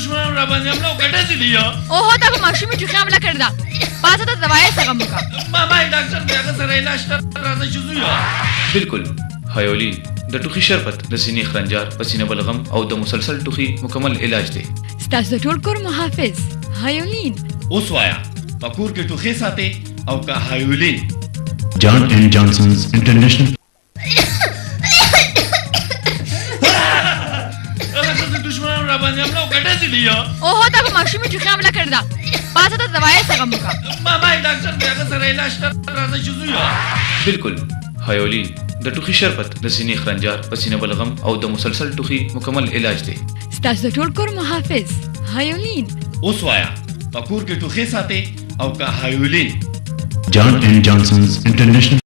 دشمنان را باندې حمله وکړه چې دی اوهو دا په ماشومې ټوخي حمله کړې ده پاسه ته دوايي څنګه موکا ماما ډاکټر بیا سره علاج تر راځي چې زوی بالکل هایولین د ټوخي شربت د سینې خرنجار پسینه بلغم او د مسلسل ټوخي مکمل علاج دی ستاسو ټول کور محافظ هایولین اوس وایا پکور کې ټوخي ساتي او کا هایولین John and Johnson's International. دشمنان را باندې حمله وکړه چې دی اوهو دا په ماشومې ټوخي حمله کړې ده پاسه ته دوايي څنګه موکا ماما ډاکټر بیا سره علاج تر راځي چې زوی بالکل هایولین د ټوخي شربت د سینې خرنجار پسینه بلغم او د مسلسل ټوخي مکمل علاج دی ستاسو ټول کور محافظ هایولین اوس وایا پکور کې ټوخي ساتي او کا هایولین John and Johnson's International.